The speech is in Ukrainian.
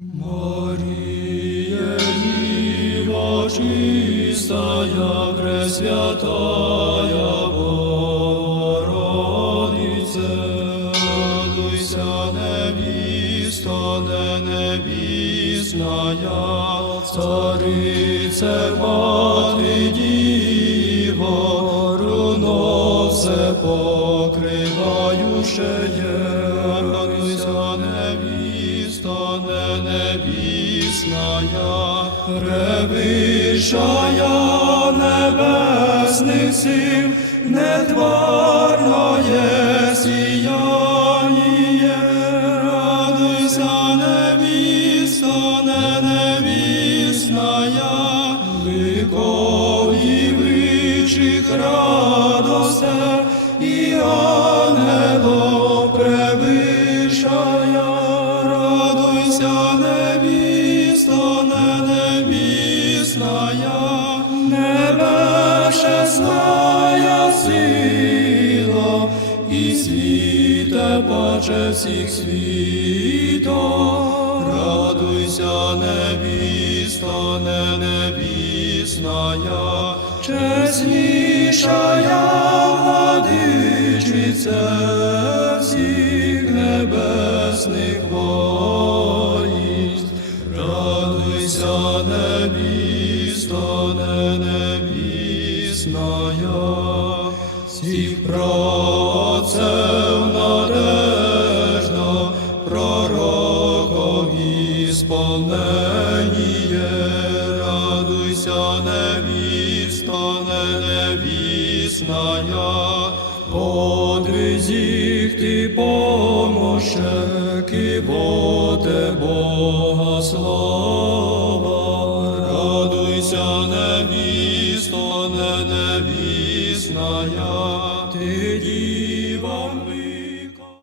Мария, Дива чистая, Пресвятая Богородице, радуйся, невіста, не невісная, царице, мати Діво, руно все покриваючеє, радуйся, невіста, не невісная, превищая небесних сил, нетварное сияние, радуйся, невіста, не невісная, ликові вичих радосте, і ангело превишая, радуйся, невіста, не невісная, небешесная сила, і світе паче всіх світом, радуйся, невіста, не невісная, чеснішая владичице всіх небесних воїнств, невіста, не невісная, всіх працев надежда, пророкові сповненіє, радуйся, невіста, не невісная, подвизіх ти помоше, киботе Бога слава, радуйся, невісто, не невісная, ти дівам